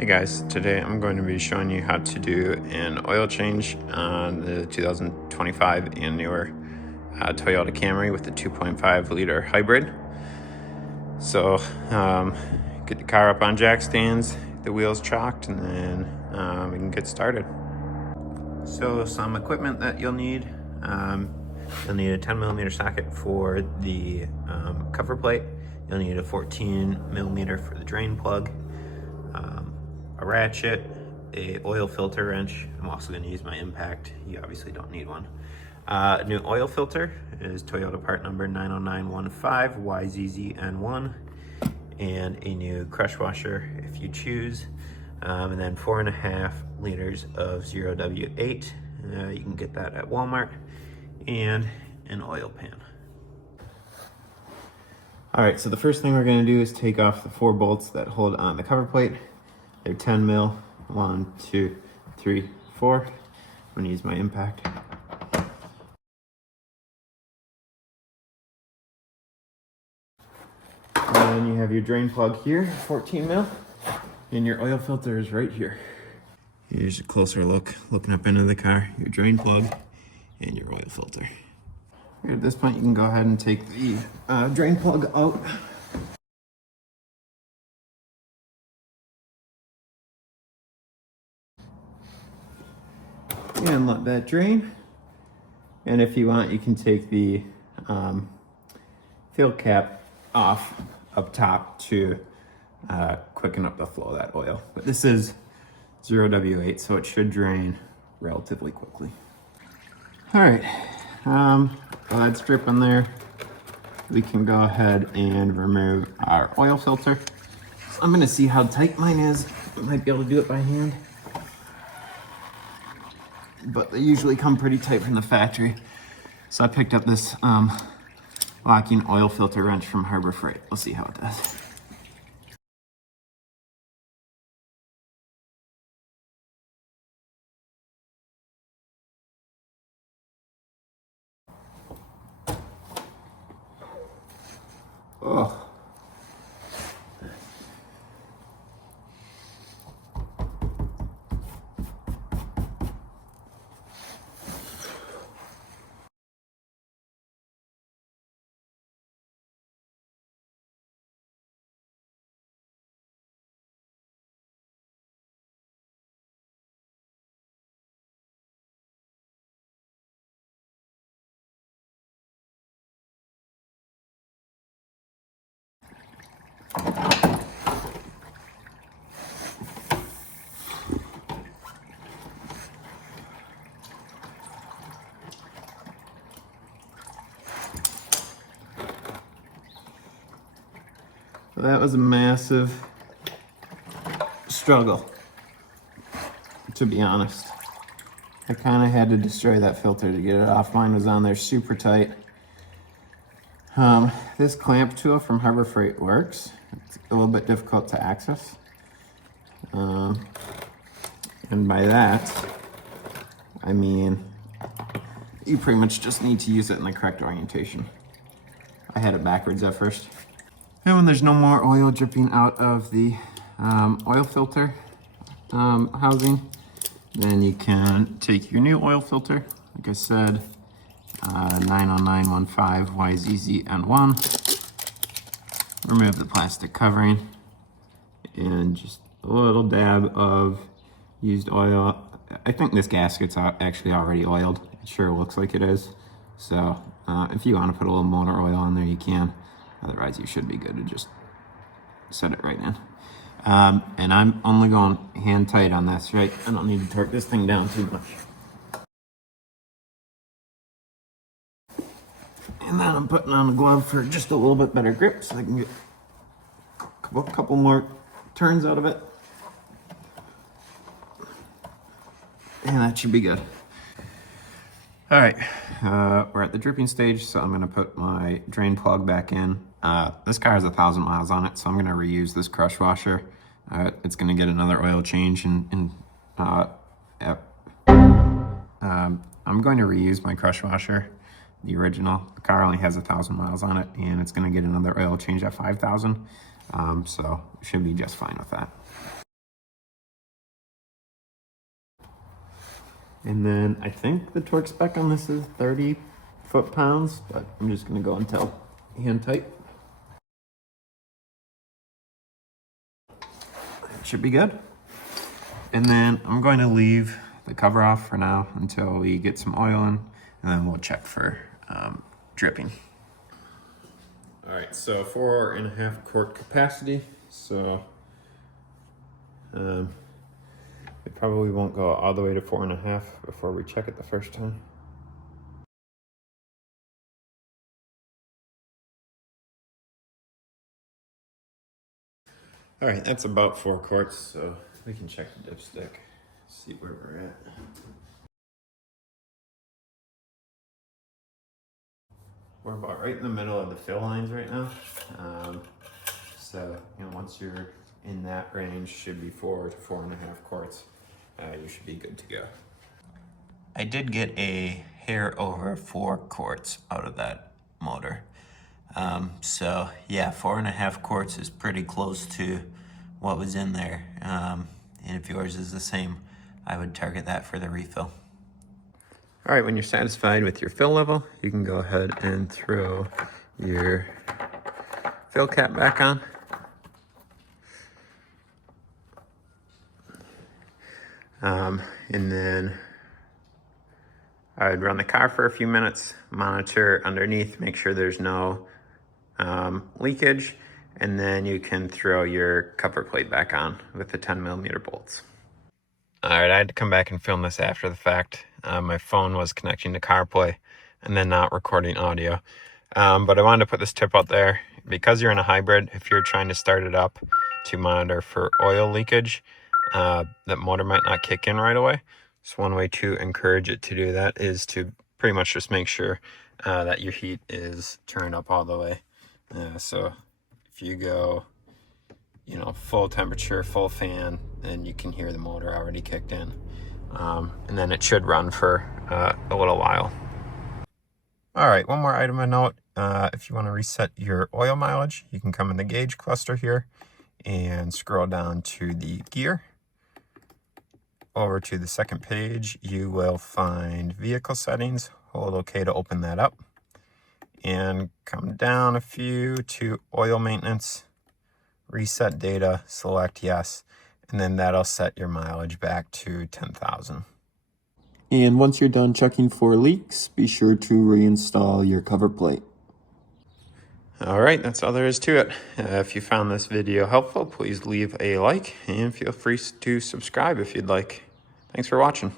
Hey guys, today I'm going to be showing you how to do an oil change on the 2025 and newer Toyota Camry with the 2.5 liter hybrid. So get the car up on jack stands, the wheels chalked, and then we can get started. So some equipment that you'll need. You'll need a 10mm socket for the cover plate. You'll need a 14mm for the drain plug. A ratchet, a oil filter wrench. I'm also going to use my impact. You obviously don't need one. A new oil filter is Toyota part number 90915YZZN1, and a new crush washer if you choose, and then 4.5 liters of 0W8. You can get that at Walmart, and an oil pan. All right, so the first thing we're going to do is take off the 4 bolts that hold on the cover plate. They're 10 mil. 1, 2, 3, 4. I'm going to use my impact. And then you have your drain plug here, 14 mil, and your oil filter is right here. Here's a closer look, looking up into the car. Your drain plug and your oil filter. At this point, you can go ahead and take the drain plug out. And let that drain. And if you want, you can take the fill cap off up top to quicken up the flow of that oil. But this is 0W8, so it should drain relatively quickly. All right, while that's dripping there, we can go ahead and remove our oil filter. So I'm gonna see how tight mine is. I might be able to do it by hand, but they usually come pretty tight from the factory. So I picked up this locking oil filter wrench from Harbor Freight. We'll see how it does. Oh. So that was a massive struggle, to be honest. I kind of had to destroy that filter to get it off. Mine was on there super tight. This clamp tool from Harbor Freight works. It's a little bit difficult to access. And by that, I mean, you pretty much just need to use it in the correct orientation. I had it backwards at first. And when there's no more oil dripping out of the oil filter housing, then you can take your new oil filter, like I said, 90915YZZN1, remove the plastic covering, and just a little dab of used oil. I think this gasket's actually already oiled. It sure looks like it is. So if you want to put a little motor oil in there, you can. Otherwise, you should be good to just set it right in. And I'm only going hand tight on this, right? I don't need to torque this thing down too much. And then I'm putting on a glove for just a little bit better grip so I can get a couple more turns out of it. And that should be good. All right, we're at the dripping stage, so I'm gonna put my drain plug back in. This car has 1,000 miles on it, so I'm gonna reuse this crush washer. It's gonna get another oil change, and I'm going to reuse my crush washer, the original. The car only has 1,000 miles on it, and it's gonna get another oil change at 5,000, so it should be just fine with that. And then I think the torque spec on this is 30 foot-pounds, but I'm just gonna go and tell hand tight. That should be good. And then I'm going to leave the cover off for now until we get some oil in, and then we'll check for dripping. All right, so 4.5 quart capacity. So it probably won't go all the way to 4.5 before we check it the first time. All right, that's about 4 quarts, so we can check the dipstick, see where we're at. We're about right in the middle of the fill lines right now. So, you know, once you're in that range, should be 4 to 4.5 quarts. You should be good to go. I did get a hair over 4 quarts out of that motor. So yeah, 4.5 quarts is pretty close to what was in there. And if yours is the same, I would target that for the refill. All right, when you're satisfied with your fill level, you can go ahead and throw your fill cap back on. And then I'd run the car for a few minutes, monitor underneath, make sure there's no leakage, and then you can throw your cover plate back on with the 10mm bolts. All right, I had to come back and film this after the fact. My phone was connecting to CarPlay and then not recording audio. But I wanted to put this tip out there. Because you're in a hybrid, if you're trying to start it up to monitor for oil leakage, that motor might not kick in right away. So one way to encourage it to do that is to pretty much just make sure that your heat is turned up all the way. So if you go, you know, full temperature, full fan, then you can hear the motor already kicked in. And then it should run for a little while. All right, one more item of note. If you want to reset your oil mileage, you can come in the gauge cluster here and scroll down to the gear. Over to the second page, you will find vehicle settings. Hold OK to open that up. And come down a few to oil maintenance, reset data, select yes, and then that'll set your mileage back to 10,000. And once you're done checking for leaks, be sure to reinstall your cover plate. All right, that's all there is to it. If you found this video helpful, please leave a like and feel free to subscribe if you'd like. Thanks for watching.